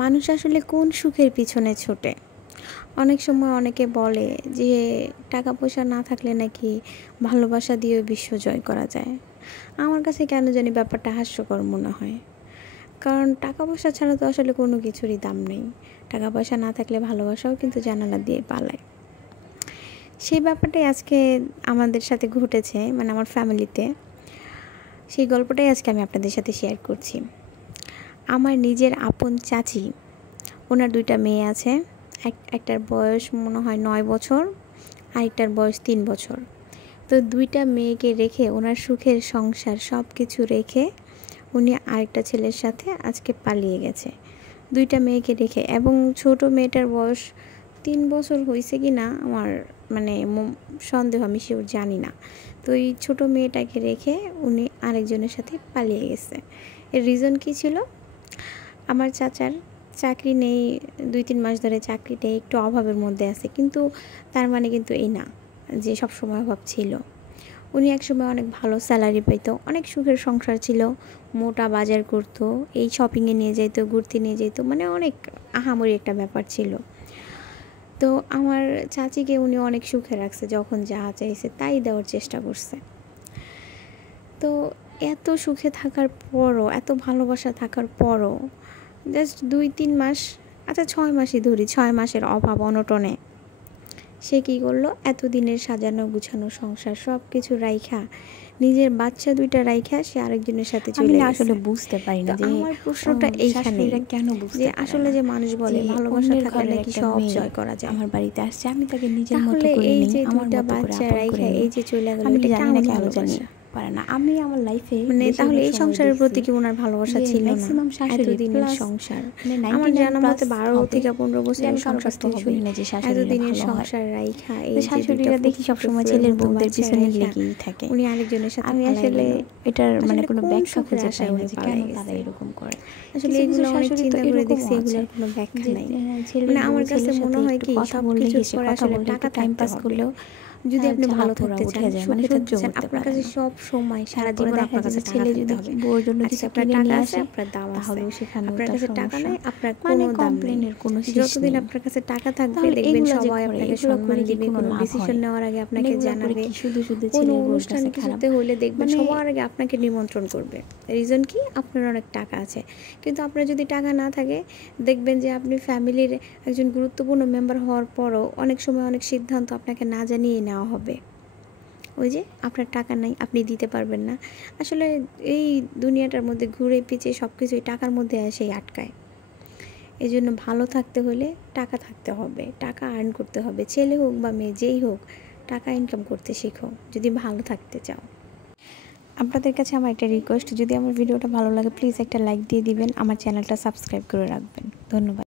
মানুষ আসলে কোন সুখের পিছনে ছোটে? অনেক সময় অনেকে বলে যে টাকা পয়সা না থাকলে নাকি ভালোবাসা দিয়েও বিশ্ব জয় করা যায়। আমার কাছে কেন জানি ব্যাপারটা হাস্যকর মনে হয়। কারণ টাকা পয়সা ছাড়া তো আসলে কোনো কিছুরই দাম নেই। টাকা পয়সা না থাকলে ভালোবাসাও কিন্তু জানালা দিয়ে পালায়। সেই ব্যাপারটাই আজকে আমাদের সাথে ঘটেছে, মানে আমার ফ্যামিলিতে। সেই গল্পটাই আজকে আমি আপনাদের সাথে শেয়ার করছি। আমার নিজের আপন চাচি, ওনার 2টা মেয়ে আছে। একটার বয়স মনে হয় 9 বছর, আরেকটার বয়স 3 বছর। তো 2টা মেয়েকে রেখে, ওনার সুখের সংসার সব কিছু রেখে উনি আরেকটা ছেলের সাথে আজকে পালিয়ে গেছে 2টা মেয়েকে রেখে। এবং ছোট মেয়েটার বয়স 3 বছর হয়েছে কি না আমার মানে সন্দেহ, আমি শিওর জানি না। তো এই ছোটো মেয়েটাকে রেখে উনি আরেকজনের সাথে পালিয়ে গেছে। এর রিজন কী ছিল? আমার চাচার চাকরি নেই, 2-3 মাস ধরে চাকরি নেই, একটু অভাবের মধ্যে আছে। কিন্তু তার মানে কিন্তু এই না যে সব সময় অভাব ছিল। উনি একসময় অনেক ভালো স্যালারি পাইতো, অনেক সুখের সংসার ছিল, মোটা বাজার করতো, এই শপিংয়ে নিয়ে যেত, ঘুরতে নিয়ে যেত, মানে অনেক আহামরি একটা ব্যাপার ছিল। তো আমার চাচিকে উনি অনেক সুখে রাখছে, যখন যা চাইছে তাই দেওয়ার চেষ্টা করছে। তো এত সুখে থাকার পরও, এত ভালোবাসা থাকার পরও জাস্ট 2-3 মাস, আচ্ছা 6 মাসই ধরি, 6 মাসের অভাব অনটনে সে কী করলো? এতদিনের সাজানো গুছানো সংসার সব কিছু রাইখা, নিজের বাচ্চা 2টা রাইখা সে আরেকজনের সাথে চলে গেছে। আসলে বুঝতে পারি না যে আমার প্রশ্নটা এইখানে কেন বুঝতে যে পারে আসলে না যে মানুষ বলে যে ভালোবাসা অন্যের থাকলে ঘরের নাকি একটা সব মেয়ে জয় করা যায়। আমার বাড়িতে আসছে, আমি তাকে নিজের মতো তাহলে করে এই নিই, যে আমার 2টা মতো করে বাচ্চা আপন করে রাইখা নিই। এই যে চলে গেল, আমি এটা জানি কেমন না কেন জানি ভালোবাসা? পারে না। আমি আমার লাইফে মানে তাহলে এই সময় সংসারের দেখছি প্রতি কি ওনার ভালোবাসা যে ছিল না? ম্যাক্সিমাম শাশুড়ি এতদিনের প্লাস সংসার, মানে আমার 99 জানা প্লাস মতে 12 হবে থেকে 15 যে বছরের আমি কারো কাছ সংসার তো থেকে শুনি হবেই। না যে শাশুড়িরা এতদিনের ভালো হয়। সংসার রাইখা তো এই যে 2টা শাশুড়িরা দেখি ফুটফুটে সবসময় ফুলের ছেলের মতো বউদের বাচ্চা পিছনে রাইখা লেগেই থাকে। উনি আরেকজনের সাথে আমি পালাই আসলে গেল। এটার মানে আসলে কোনো কোন ব্যাখ্যা সুখের খুঁজে আশায় পাই না উনি যে কেন পালাই তারা গেছে? এরকম করে। আসলে কিছু এগুলো অনেক শাশুড়ি তো চিন্তা করে দেখছি, এরকমও আছে এগুলোর কোনো ব্যাখ্যা যে নাই। ছেলের মানে বউ আমার কাছে ছেলের মনে সাথে হয় একটু কি কথা সব বললে, কিছুর হেসে পরে কথা আসলে বললে, টাকা একটু টাইম থাকতে পাস হবে। করলেও যদি আপনি ভালো জ্বালা-পোড়া থাকতে চান, উঠে যায়, মানে সুখে সহ্য থাকতে চান, করতে আপনার পারে কাছে না। সব সময় সারা তারপরে জীবন দেখা আপনার যায় কাছে যে টাকা ছেলে থাকতে যদি হবে। বউর জন্য আজকে কিছু আপনার কিনে টাকা নিয়ে আছে, আসে আপনার দাম আছে। তাহলেও সেখানেও আপনার তার কাছে টাকা সমস্যা। নাই, আপনার মানে কোনো দাম নেই। কমপ্লেনের কোনো শেষ যতদিন নেই। আপনার কাছে টাকা থাকবে তাহলে দেখবেন এগুলা যে সবাই করে, আপনাকে এগুলা সম্মান করে কি দিবে, কোনো কোনো লাভ ডিসিশন হয়? নেওয়ার আগে মানে আপনাকে এগুলা করে জানাবে। কি শুধু কোনো ছেলের বউর অনুষ্ঠান কাছে খারাপ? কিছুতে হলে দেখবেন মানে সবার আগে আপনাকে নিমন্ত্রণ করবে। রিজন কি? আপনার অনেক টাকা আছে। কিন্তু আপনার যদি টাকা না থাকে, দেখবেন যে আপনি ফ্যামিলির একজন গুরুত্বপূর্ণ মেম্বার হওয়ার পরও অনেক সময় অনেক সিদ্ধান্ত আপনাকে না জানিয়েই নেওয়া হবে। ওই যে আপনার টাকা নাই, আপনি দিতে পারবেন না। আসলে এই দুনিয়াটার মধ্যে ঘুরে পিছিয়ে সব কিছুই টাকার মধ্যে এসেই আটকায়। এজন্য ভালো থাকতে হলে টাকা থাকতে হবে, টাকা আর্ন করতে হবে। ছেলে হোক বা মেয়ে, যেই হোক, টাকা ইনকাম করতে শেখো যদি ভালো থাকতে চাও। আপনাদের কাছে আমার একটা রিকোয়েস্ট, যদি আমার ভিডিওটা ভালো লাগে প্লিজ একটা লাইক দিয়ে দিবেন, আমার চ্যানেলটা সাবস্ক্রাইব করে রাখবেন। ধন্যবাদ।